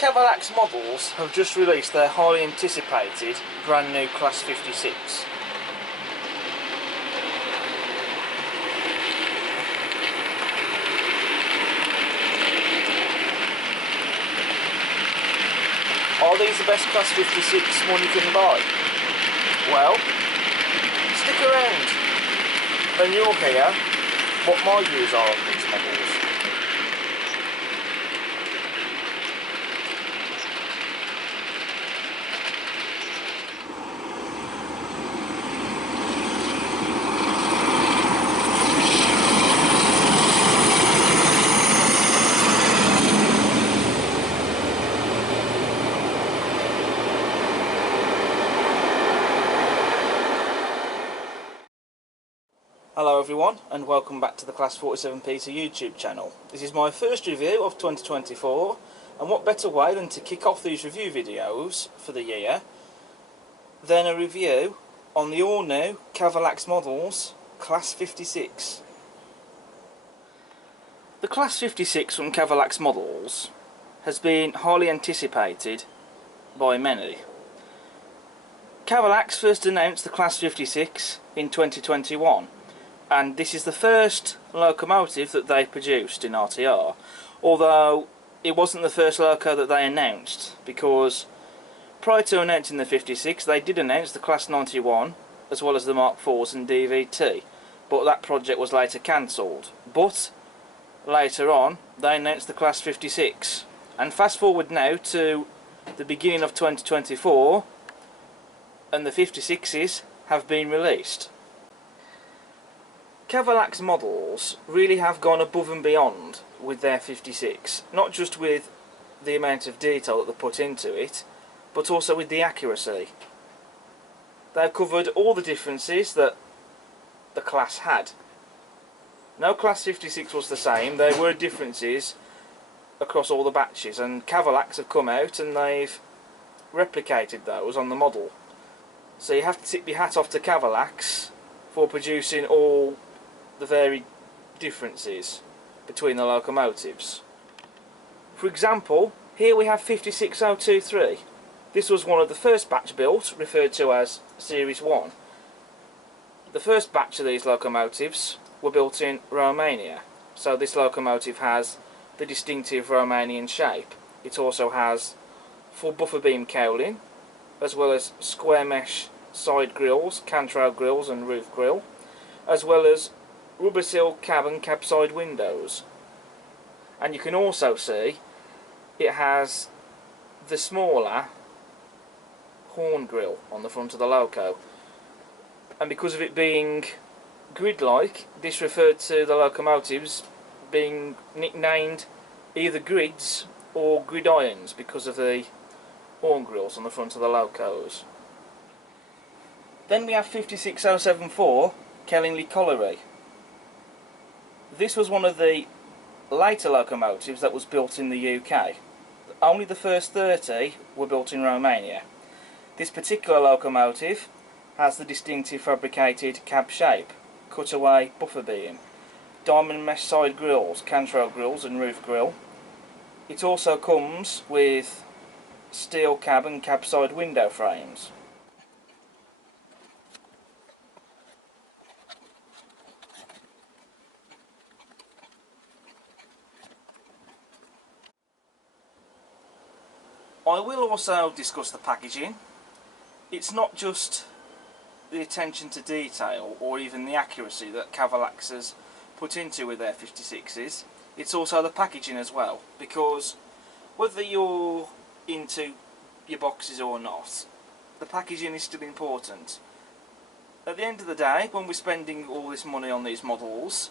Cavalex Models have just released their highly anticipated brand new Class 56. Are these the best Class 56 one you can buy? Well, stick around and you'll hear what my views are on these models. Hello everyone and welcome back to the Class 47 Peter YouTube channel. This is my first review of 2024, and what better way than to kick off these review videos for the year than a review on the all new Cavalex Models Class 56. The Class 56 from Cavalex Models has been highly anticipated by many. Cavalex first announced the Class 56 in 2021. And this is the first locomotive that they produced in RTR, although it wasn't the first loco that they announced, because prior to announcing the 56 they did announce the Class 91 as well as the Mark IVs and DVT, but that project was later cancelled. But later on they announced the Class 56, and fast forward now to the beginning of 2024 and the 56s have been released. Cavalex Models really have gone above and beyond with their 56, not just with the amount of detail that they put into it, but also with the accuracy. They've covered all the differences that the class had. No Class 56 was the same, there were differences across all the batches, and Cavalex have come out and they've replicated those on the model. So you have to tip your hat off to Cavalex for producing all the varied differences between the locomotives. For example, here we have 56023. This was one of the first batch built, referred to as Series 1. The first batch of these locomotives were built in Romania, so this locomotive has the distinctive Romanian shape. It also has full buffer beam cowling, as well as square mesh side grills, cantrail grills and roof grill, as well as rubber seal cab and cab side windows. And you can also see it has the smaller horn grill on the front of the loco, and because of it being grid-like, this referred to the locomotives being nicknamed either grids or gridirons because of the horn grills on the front of the locos. Then we have 56074 Kellingly Colliery. This was one of the later locomotives that was built in the UK. Only the first 30 were built in Romania. This particular locomotive has the distinctive fabricated cab shape, cutaway buffer beam, diamond mesh side grills, cantrail grills and roof grill. It also comes with steel cab and cab side window frames. I will also discuss the packaging. It's not just the attention to detail or even the accuracy that Cavalex has put into with their 56s, it's also the packaging as well, because whether you're into your boxes or not, the packaging is still important. At the end of the day, when we're spending all this money on these models,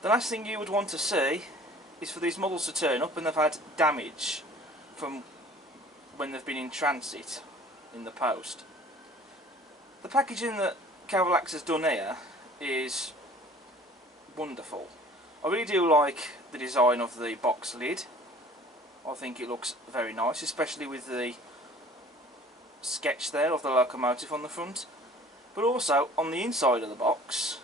the last thing you would want to see is for these models to turn up and they've had damage from when they've been in transit in the post. The packaging that Cavalex has done here is wonderful. I really do like the design of the box lid. I think it looks very nice, especially with the sketch there of the locomotive on the front. But also on the inside of the box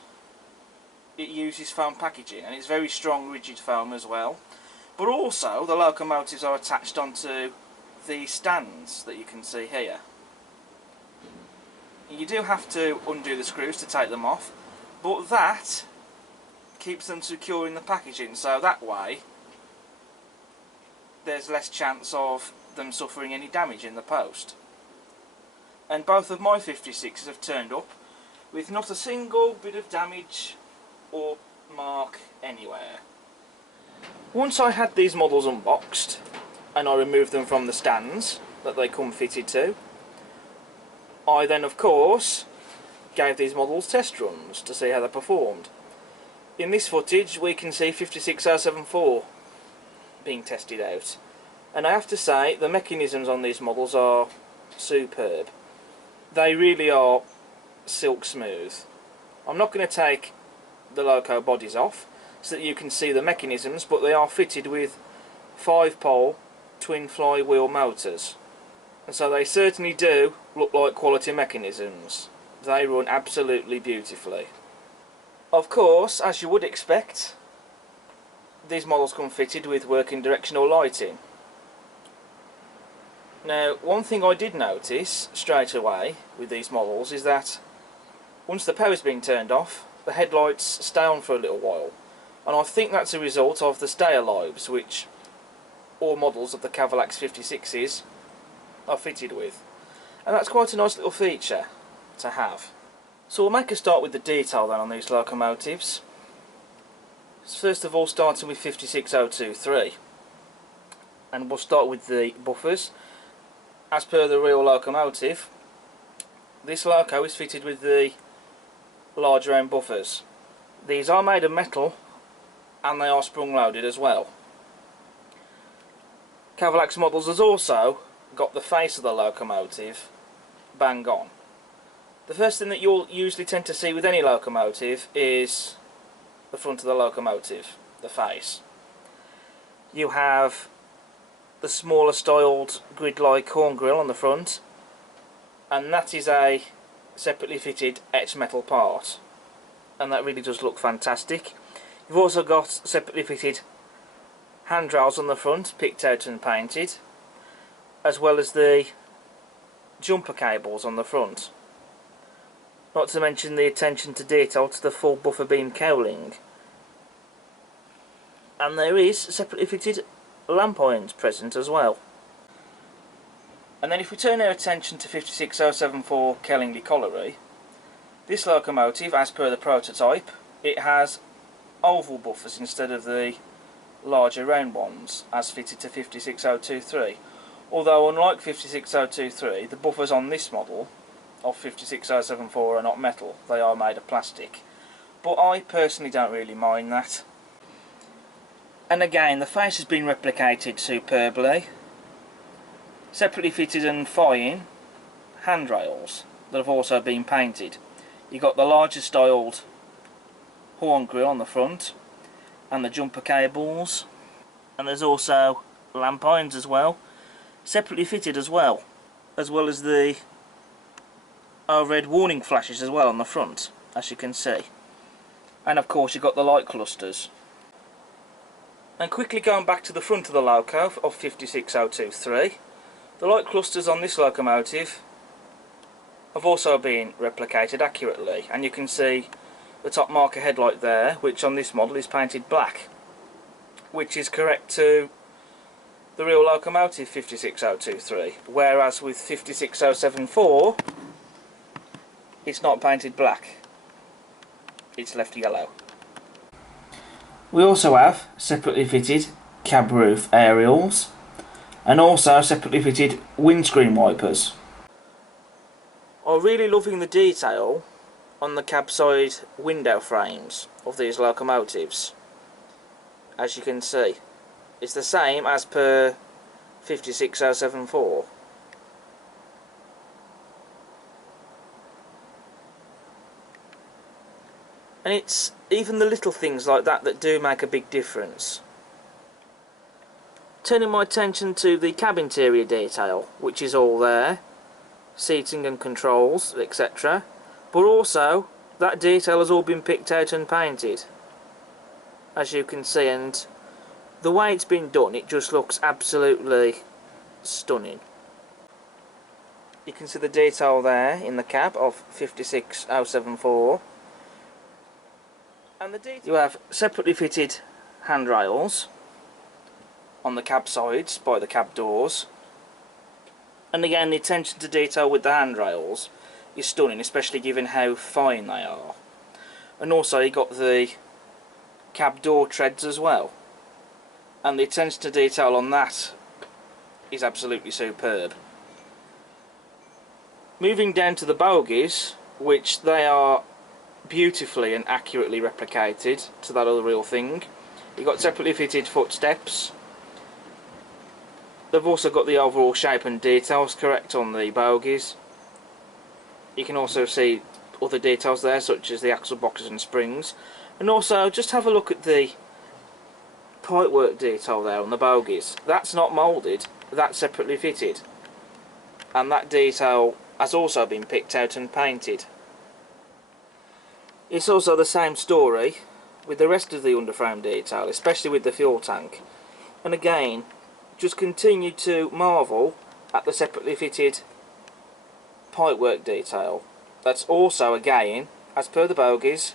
it uses foam packaging, and it's very strong rigid foam as well, But also the locomotives are attached onto the stands that you can see here. You do have to undo the screws to take them off, but that keeps them secure in the packaging, so that way there's less chance of them suffering any damage in the post. And both of my 56s have turned up with not a single bit of damage or mark anywhere. Once I had these models unboxed and I removed them from the stands that they come fitted to, I then of course gave these models test runs to see how they performed. In this footage we can see 56074 being tested out, and I have to say the mechanisms on these models are superb. They really are silk smooth. I'm not going to take the loco bodies off so that you can see the mechanisms, but they are fitted with 5-pole twin flywheel motors, and so they certainly do look like quality mechanisms. They run absolutely beautifully. Of course, as you would expect, these models come fitted with working directional lighting. Now, one thing I did notice straight away with these models is that once the power's been turned off, the headlights stay on for a little while, and I think that's a result of the stayer lives which all models of the Cavalex 56s are fitted with, and that's quite a nice little feature to have. So we'll make a start with the detail then on these locomotives. First of all, starting with 56023, and we'll start with the buffers. As per the real locomotive, this loco is fitted with the larger end buffers. These are made of metal and they are sprung loaded as well. Cavalex Models has also got the face of the locomotive bang on. The first thing that you'll usually tend to see with any locomotive is the front of the locomotive, the face. You have the smaller styled grid-like horn grille on the front, and that is a separately fitted etched metal part, and that really does look fantastic. You've also got separately fitted handrails on the front, picked out and painted, as well as the jumper cables on the front. Not to mention the attention to detail to the full buffer beam cowling. And there is separately fitted lamp irons present as well. And then if we turn our attention to 56074 Kellingly Colliery, this locomotive, as per the prototype, it has oval buffers instead of the larger round ones as fitted to 56023. Although unlike 56023, the buffers on this model of 56074 are not metal, they are made of plastic. But I personally don't really mind that. And again, the face has been replicated superbly. Separately fitted and fine handrails that have also been painted. You've got the larger styled horn grille on the front and the jumper cables, and there's also lamp irons as well, separately fitted as well as the overhead warning flashes as well on the front, as you can see. And of course you've got the light clusters. And quickly going back to the front of the loco of 56023, the light clusters on this locomotive have also been replicated accurately, and you can see the top marker headlight there, which on this model is painted black, which is correct to the real locomotive 56023, whereas with 56074 it's not painted black, it's left yellow. We also have separately fitted cab roof aerials and also separately fitted windscreen wipers. I'm really loving the detail on the cab side window frames of these locomotives. As you can see, it's the same as per 56074. And it's even the little things like that that do make a big difference. Turning my attention to the cab interior detail, which is all there, seating and controls, etc. But also, that detail has all been picked out and painted, as you can see, and the way it's been done, it just looks absolutely stunning. You can see the detail there in the cab of 56074. And you have separately fitted handrails on the cab sides by the cab doors. And again, the attention to detail with the handrails is stunning, especially given how fine they are. And also you got the cab door treads as well. And the attention to detail on that is absolutely superb. Moving down to the bogies, which they are beautifully and accurately replicated to that other real thing. You've got separately fitted footsteps. They've also got the overall shape and details correct on the bogies. You can also see other details there, such as the axle boxes and springs. And also, just have a look at the pipework detail there on the bogies. That's not moulded, that's separately fitted. And that detail has also been picked out and painted. It's also the same story with the rest of the underframe detail, especially with the fuel tank. And again, just continue to marvel at the separately fitted pipework detail. That's also, again, as per the bogies,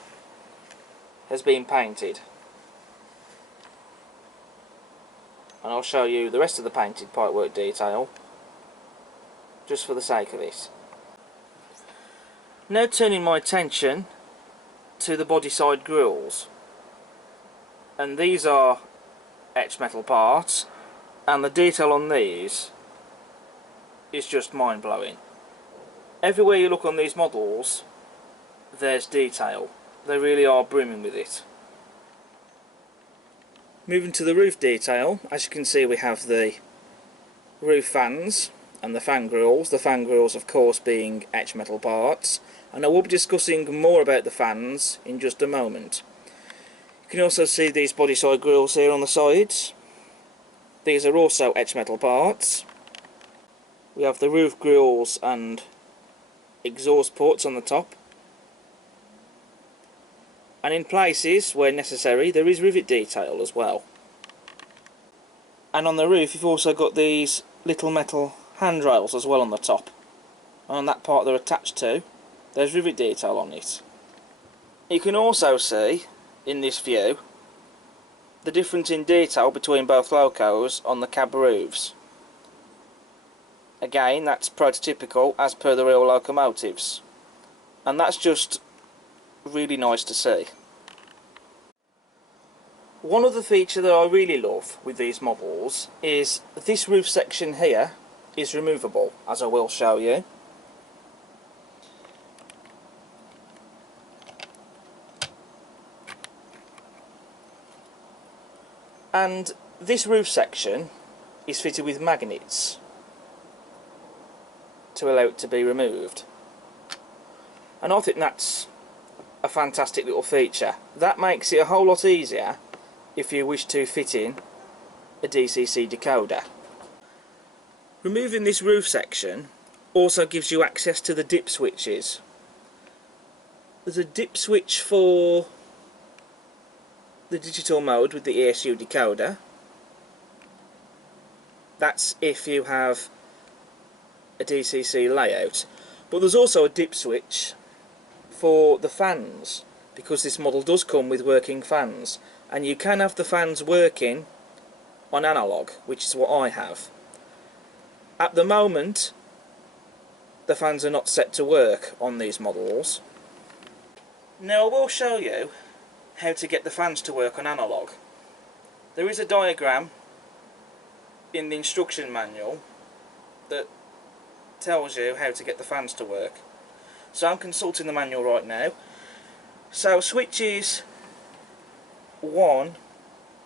has been painted. And I'll show you the rest of the painted pipework detail just for the sake of it. Now turning my attention to the body side grills, and these are etched metal parts, and the detail on these is just mind-blowing. Everywhere you look on these models there's detail. They really are brimming with it. Moving to the roof detail, as you can see we have the roof fans and the fan grills of course being etched metal parts, and I will be discussing more about the fans in just a moment. You can also see these body side grills here on the sides. These are also etched metal parts. We have the roof grills and exhaust ports on the top, and in places where necessary there is rivet detail as well. And on the roof you've also got these little metal handrails as well on the top, and on that part they're attached to, there's rivet detail on it. You can also see in this view the difference in detail between both locos on the cab roofs. Again, that's prototypical as per the real locomotives, and that's just really nice to see. One other feature that I really love with these models is this roof section here is removable, as I will show you. And this roof section is fitted with magnets to allow it to be removed, and I think that's a fantastic little feature. That makes it a whole lot easier if you wish to fit in a DCC decoder. Removing this roof section also gives you access to the dip switches. There's a dip switch for the digital mode with the ESU decoder. That's if you have a DCC layout, but there's also a dip switch for the fans, because this model does come with working fans, and you can have the fans working on analog, which is what I have. At the moment the fans are not set to work on these models. Now I will show you how to get the fans to work on analog. There is a diagram in the instruction manual that tells you how to get the fans to work. So I'm consulting the manual right now. So switches 1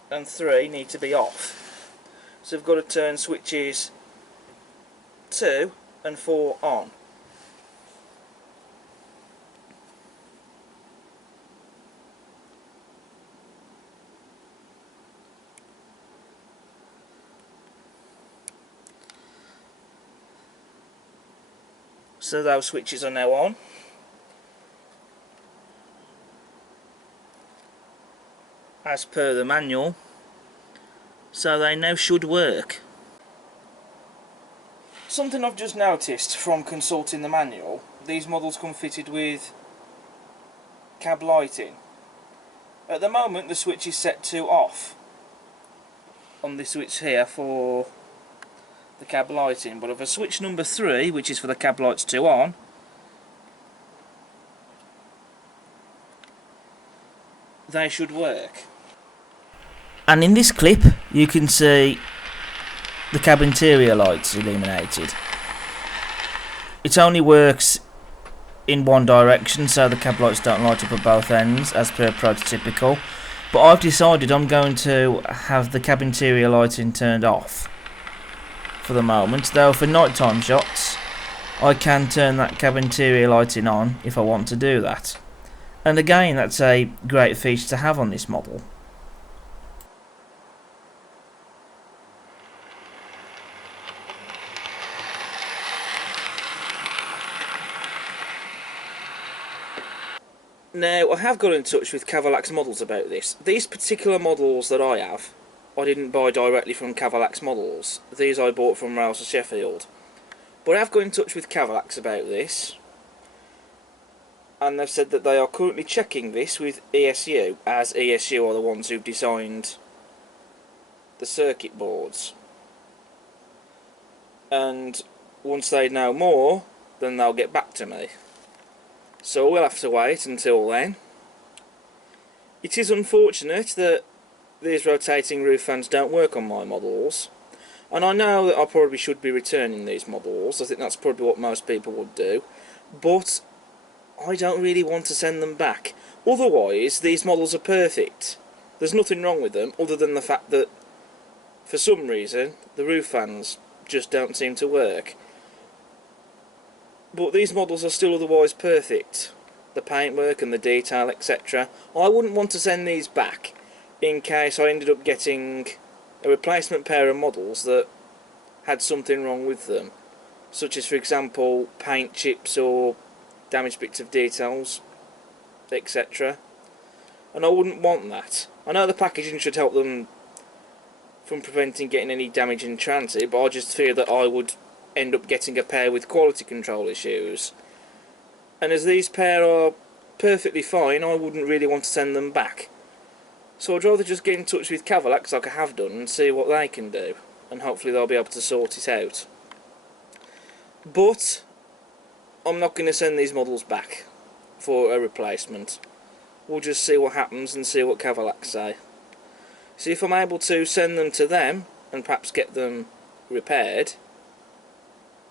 and 3 need to be off. So we've got to turn switches 2 and 4 on. So those switches are now on. As per the manual, so they now should work. Something I've just noticed from consulting the manual, these models come fitted with cab lighting. At the moment the switch is set to off on this switch here for the cab lighting, but if I switch number 3, which is for the cab lights to on, they should work. And in this clip you can see the cab interior lights illuminated. It only works in one direction, so the cab lights don't light up at both ends as per prototypical, but I've decided I'm going to have the cab interior lighting turned off for the moment, though for nighttime shots I can turn that cab interior lighting on if I want to do that. And again, that's a great feature to have on this model. Now, I have got in touch with Cavalex Models about this. These particular models that I have, I didn't buy directly from Cavalex Models. These I bought from Rails of Sheffield. But I have got in touch with Cavalex about this, and they've said that they are currently checking this with ESU, as ESU are the ones who've designed the circuit boards. And once they know more, then they'll get back to me. So we'll have to wait until then. It is unfortunate that these rotating roof fans don't work on my models, and I know that I probably should be returning these models. I think that's probably what most people would do, but I don't really want to send them back. Otherwise, these models are perfect. There's nothing wrong with them other than the fact that for some reason the roof fans just don't seem to work. But these models are still otherwise perfect. The paintwork and the detail, etc. I wouldn't want to send these back in case I ended up getting a replacement pair of models that had something wrong with them, such as, for example, paint chips or damaged bits of details, etc. And I wouldn't want that. I know the packaging should help them from preventing getting any damage in transit, but I just fear that I would end up getting a pair with quality control issues. And as these pair are perfectly fine, I wouldn't really want to send them back. So I'd rather just get in touch with Cavalex like I have done and see what they can do, and hopefully they'll be able to sort it out. But I'm not going to send these models back for a replacement. We'll just see what happens and see what Cavalex say. See if I'm able to send them to them and perhaps get them repaired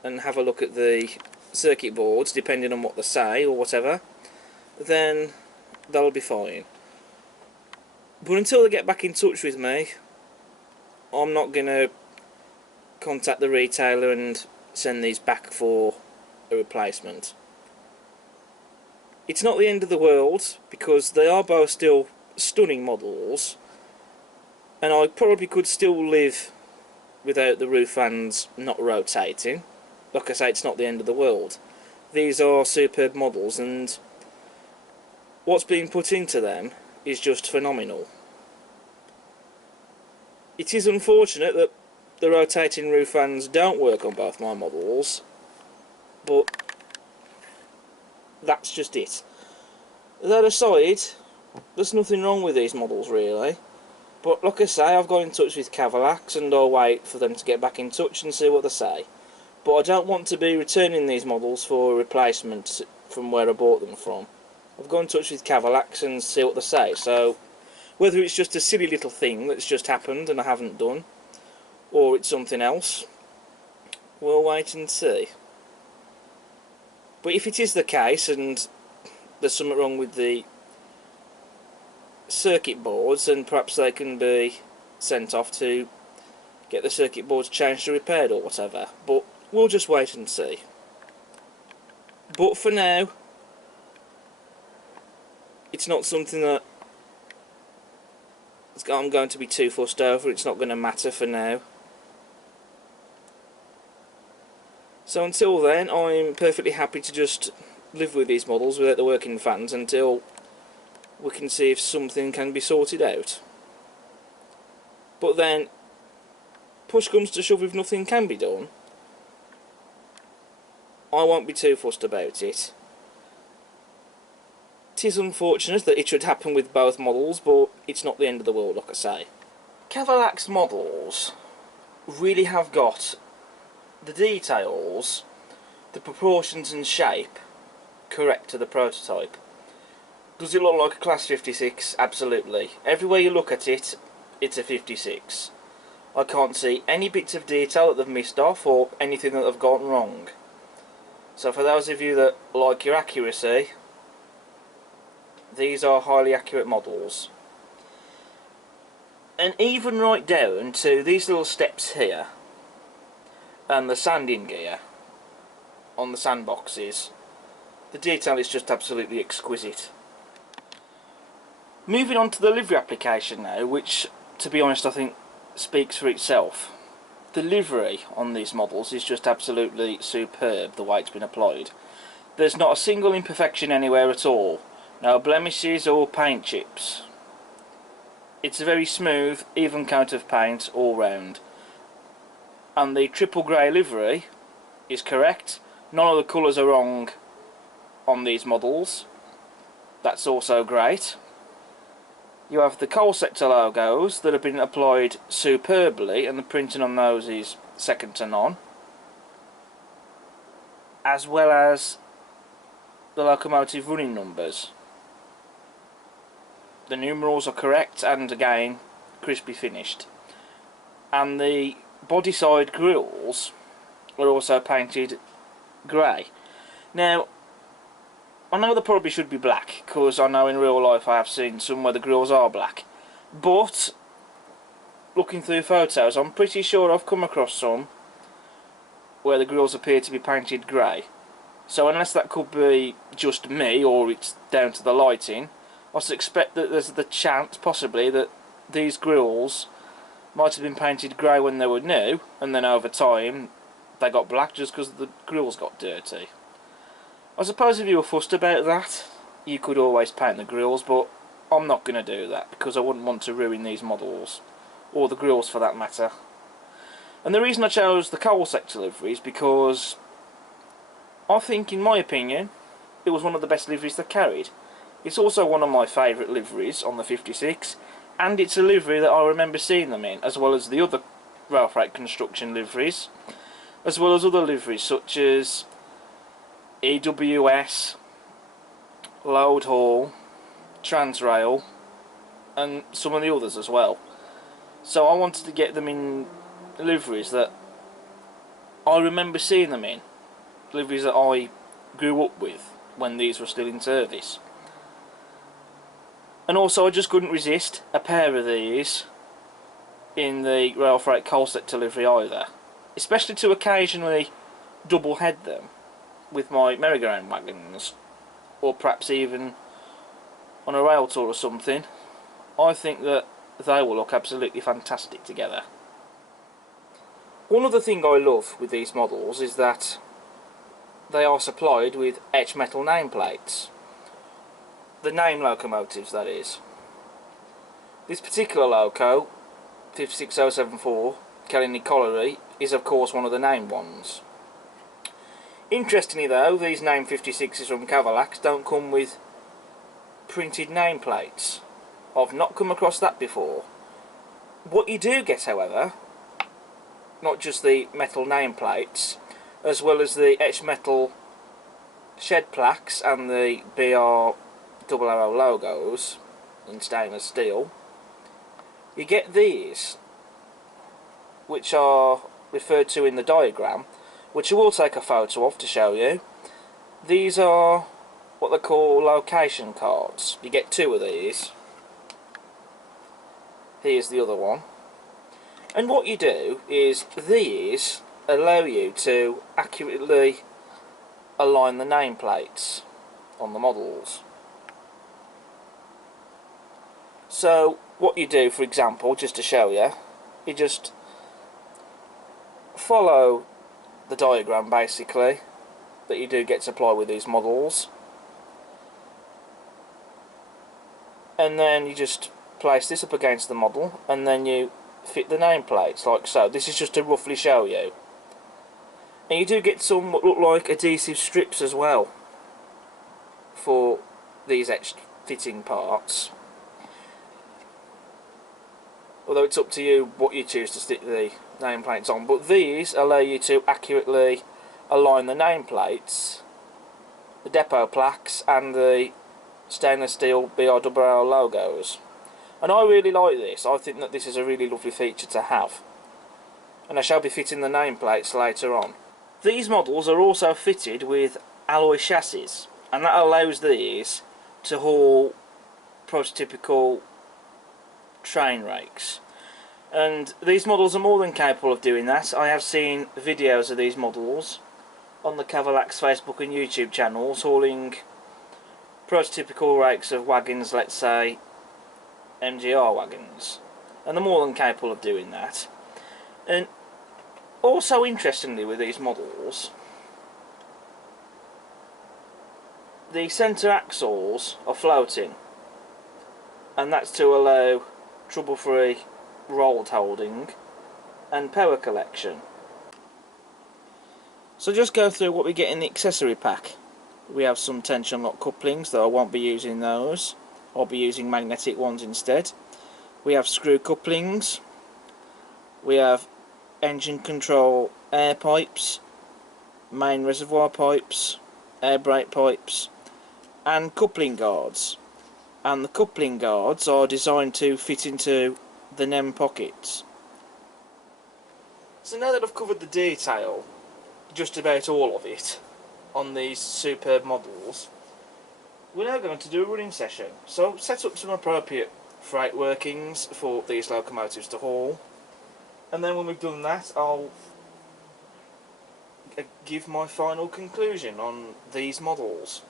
and have a look at the circuit boards depending on what they say or whatever, then that'll be fine. But until they get back in touch with me, I'm not going to contact the retailer and send these back for a replacement. It's not the end of the world, because they are both still stunning models, and I probably could still live without the roof fans not rotating. Like I say, it's not the end of the world. These are superb models, and what's being put into them is just phenomenal. It is unfortunate that the rotating roof fans don't work on both my models, but that's just it. That aside, there's nothing wrong with these models really, but like I say, I've got in touch with Cavalex and I'll wait for them to get back in touch and see what they say. But I don't want to be returning these models for a replacement from where I bought them from. I've got in touch with Cavalex and see what they say, so whether it's just a silly little thing that's just happened and I haven't done, or it's something else, we'll wait and see. But if it is the case and there's something wrong with the circuit boards, then perhaps they can be sent off to get the circuit boards changed or repaired or whatever. But we'll just wait and see. But for now, it's not something that I'm going to be too fussed over. It's not going to matter for now. So until then, I'm perfectly happy to just live with these models without the working fans until we can see if something can be sorted out. But then, push comes to shove, if nothing can be done, I won't be too fussed about it. It is unfortunate that it should happen with both models, but it's not the end of the world, like I say. Cavalex Models really have got the details, the proportions and shape correct to the prototype. Does it look like a Class 56? Absolutely. Everywhere you look at it, it's a 56. I can't see any bits of detail that they've missed off or anything that they've gotten wrong. So for those of you that like your accuracy, these are highly accurate models. And even right down to these little steps here and the sanding gear on the sandboxes, the detail is just absolutely exquisite. Moving on to the livery application now, which to be honest I think speaks for itself. The livery on these models is just absolutely superb, the way it's been applied. There's not a single imperfection anywhere at all, no blemishes or paint chips. It's a very smooth, even coat of paint all round. And the triple grey livery is correct. None of the colours are wrong on these models. That's also great. You have the coal sector logos that have been applied superbly, and the printing on those is second to none. As well as the locomotive running numbers. The numerals are correct and again crispy finished. And the body side grills are also painted grey. Now, I know they probably should be black, because I know in real life I have seen some where the grills are black. But, looking through photos, I'm pretty sure I've come across some where the grills appear to be painted grey. So unless that could be just me, or it's down to the lighting, I suspect that there's the chance, possibly, that these grills might have been painted grey when they were new, and then over time they got black just because the grills got dirty. I suppose if you were fussed about that, you could always paint the grills, but I'm not going to do that because I wouldn't want to ruin these models, or the grills for that matter. And the reason I chose the coal sector livery is because I think, in my opinion, it was one of the best liveries they carried. It's also one of my favourite liveries on the 56, and it's a livery that I remember seeing them in, as well as the other rail freight construction liveries, as well as other liveries such as EWS, Load Haul, Transrail, and some of the others as well. So I wanted to get them in liveries that I remember seeing them in, liveries that I grew up with when these were still in service. And also I just couldn't resist a pair of these in the rail freight coal sector livery either, especially to occasionally double head them with my merry-go-round wagons, or perhaps even on a rail tour or something. I think that they will look absolutely fantastic together. One other thing I love with these models is that they are supplied with etched metal nameplates. The name locomotives, that is. This particular loco, 56074, Kelly Colliery, is of course one of the named ones. Interestingly though, these name 56s from Cavalex don't come with printed nameplates. I've not come across that before. What you do get, however, not just the metal nameplates, as well as the etched metal shed plaques and the BR double arrow logos in stainless steel, you get these, which are referred to in the diagram, which I will take a photo of to show you. These are what they call location cards. You get two of these. Here's the other one. And what you do is these allow you to accurately align the nameplates on the models. So what you do, for example, just to show you, you just follow the diagram basically that you do get supplied with these models, and then you just place this up against the model, and then you fit the nameplates, like so. This is just to roughly show you. And you do get some what look like adhesive strips as well for these extra fitting parts. Although it's up to you what you choose to stick the nameplates on. But these allow you to accurately align the nameplates, the depot plaques and the stainless steel BRRL logos. And I really like this. I think that this is a really lovely feature to have. And I shall be fitting the nameplates later on. These models are also fitted with alloy chassis, and that allows these to haul prototypical train rakes. And these models are more than capable of doing that. I have seen videos of these models on the Cavalex Facebook and YouTube channels hauling prototypical rakes of wagons, let's say MGR wagons, and they're more than capable of doing that. And also interestingly with these models, the centre axles are floating, and that's to allow trouble-free rolled holding and power collection. So just go through what we get in the accessory pack. We have some tension lock couplings, though I won't be using those. I'll be using magnetic ones instead. We have screw couplings. We have engine control air pipes, main reservoir pipes, air brake pipes, and coupling guards. And the coupling guards are designed to fit into the NEM pockets. So now that I've covered the detail, just about all of it, on these superb models, we're now going to do a running session. So set up some appropriate freight workings for these locomotives to haul, and then when we've done that, I'll give my final conclusion on these models.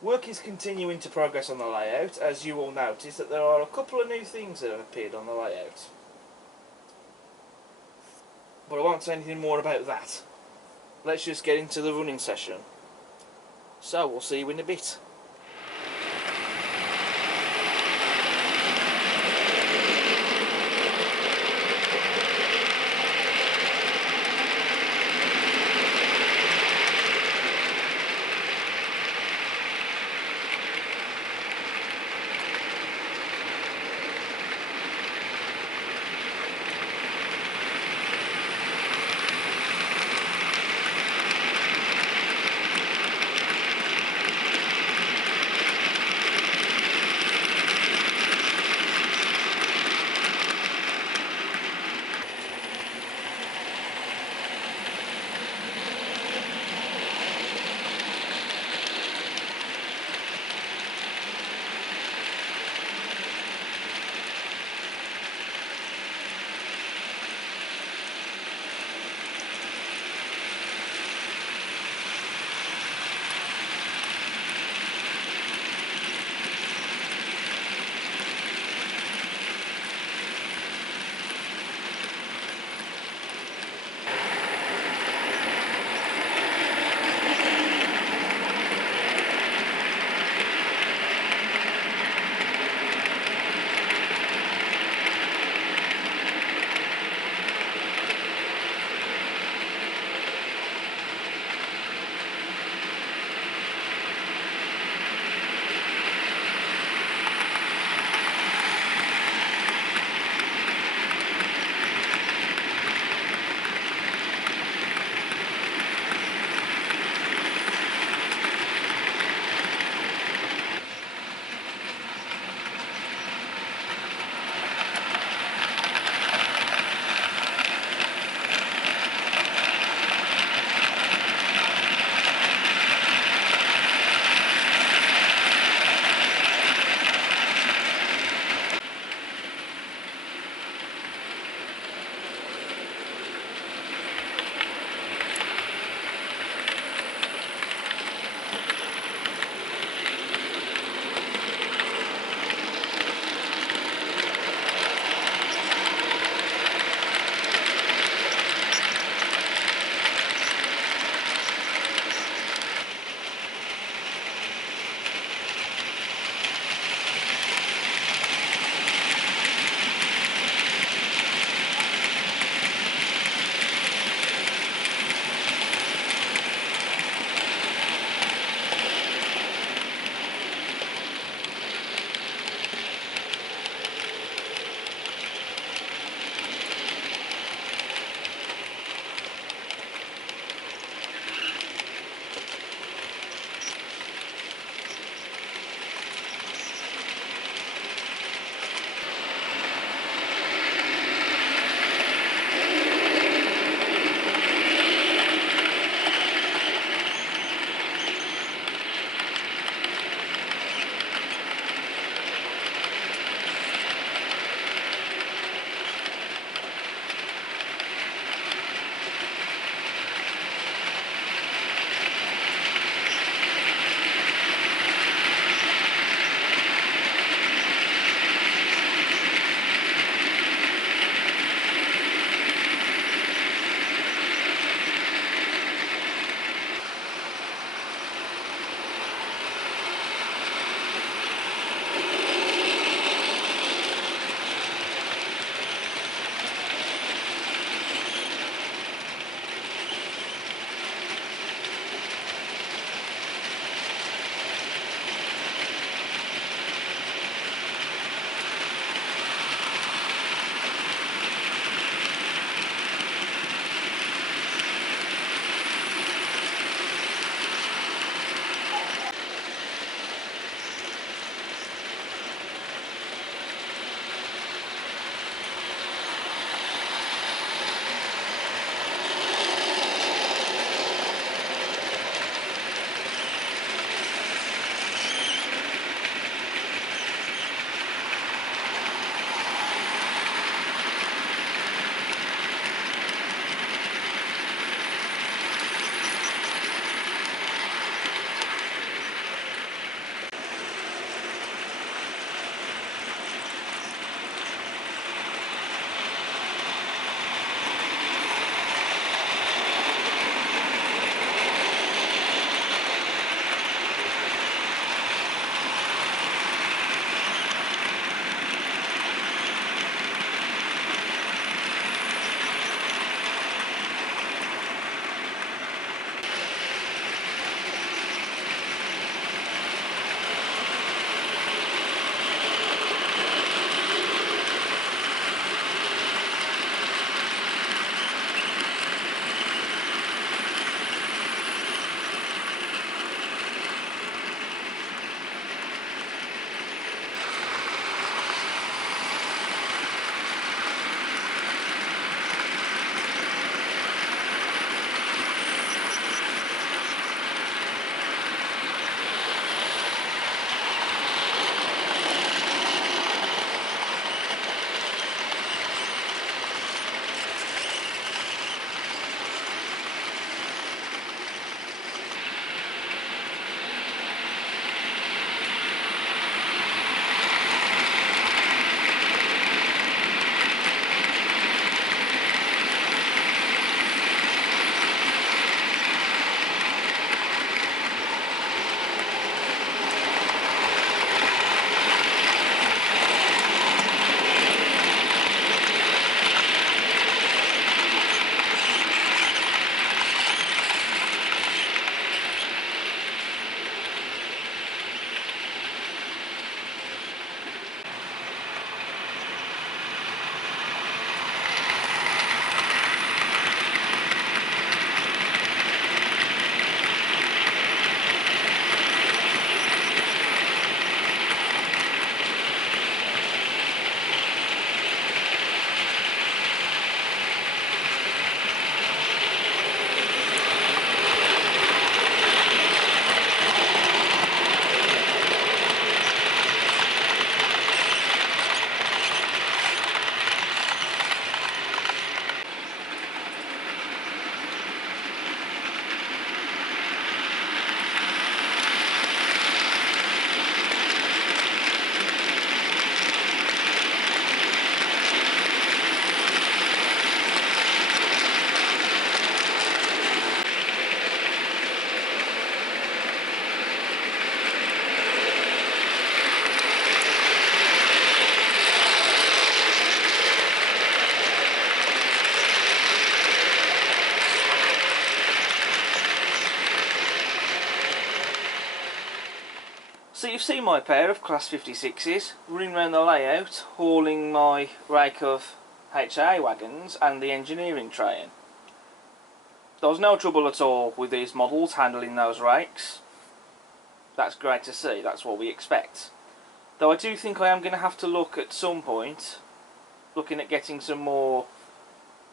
Work is continuing to progress on the layout, as you will notice that there are a couple of new things that have appeared on the layout. But I won't say anything more about that. Let's just get into the running session. So we'll see you in a bit. So you've seen my pair of Class 56s running around the layout, hauling my rake of HA wagons and the engineering train. There was no trouble at all with these models handling those rakes. That's great to see, that's what we expect. Though I do think I am going to have to look at some point, looking at getting some more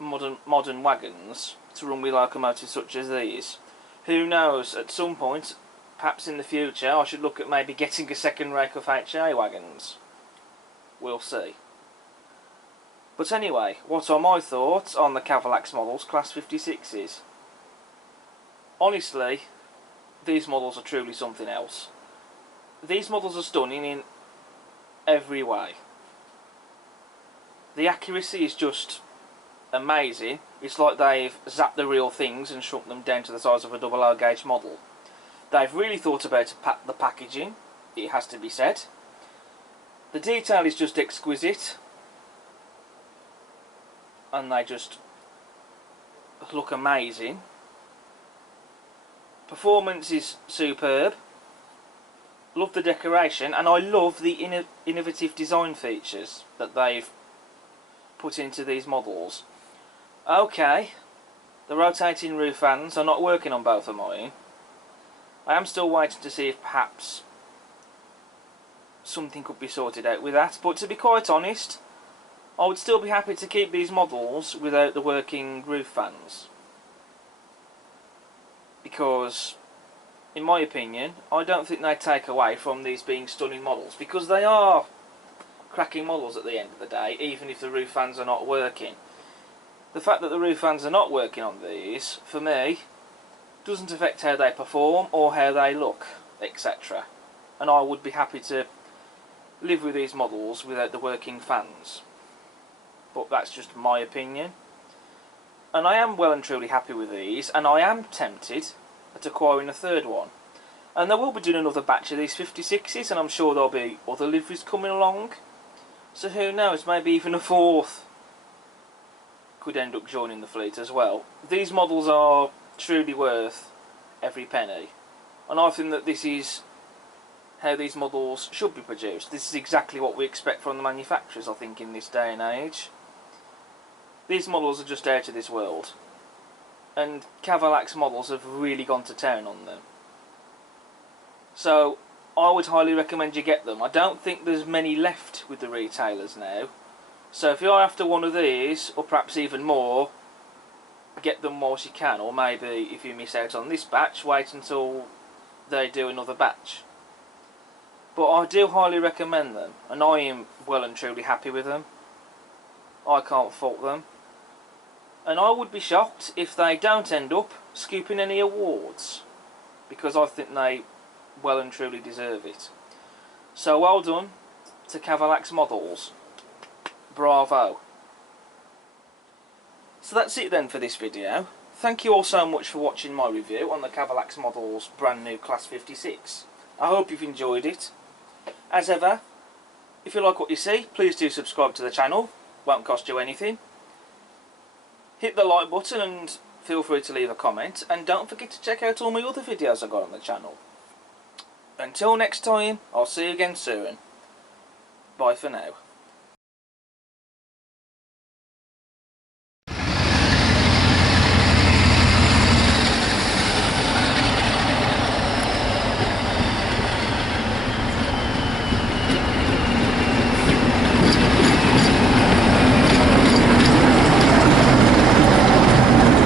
modern wagons to run with locomotives such as these. Who knows, at some point, perhaps in the future, I should look at maybe getting a second rake of HA wagons. We'll see. But anyway, what are my thoughts on the Cavalex Models Class 56s? Honestly, these models are truly something else. These models are stunning in every way. The accuracy is just amazing. It's like they've zapped the real things and shrunk them down to the size of a 00 gauge model. They've really thought about the packaging, it has to be said. The detail is just exquisite, and they just look amazing. Performance is superb. Love the decoration, and I love the innovative design features that they've put into these models. Okay, the rotating roof fans are not working on both of mine. I am still waiting to see if perhaps something could be sorted out with that, but to be quite honest, I would still be happy to keep these models without the working roof fans. Because, in my opinion, I don't think they take away from these being stunning models, because they are cracking models at the end of the day, even if the roof fans are not working. The fact that the roof fans are not working on these, for me, doesn't affect how they perform or how they look, etc. And I would be happy to live with these models without the working fans. But that's just my opinion. And I am well and truly happy with these, and I am tempted at acquiring a third one. And they will be doing another batch of these 56s, and I'm sure there'll be other liveries coming along. So who knows, maybe even a fourth could end up joining the fleet as well. These models are truly worth every penny, and I think that this is how these models should be produced. This is exactly what we expect from the manufacturers, I think, in this day and age. These models are just out of this world, and Cavalex Models have really gone to town on them. So I would highly recommend you get them. I don't think there's many left with the retailers now, so if you're after one of these, or perhaps even more, get them whilst you can, or maybe if you miss out on this batch, wait until they do another batch. But I do highly recommend them, and I am well and truly happy with them. I can't fault them, and I would be shocked if they don't end up scooping any awards, because I think they well and truly deserve it. So well done to Cavalex Models. Bravo. So that's it then for this video. Thank you all so much for watching my review on the Cavalex Models brand new Class 56. I hope you've enjoyed it. As ever, if you like what you see, please do subscribe to the channel. Won't cost you anything. Hit the like button and feel free to leave a comment. And don't forget to check out all my other videos I've got on the channel. Until next time, I'll see you again soon. Bye for now.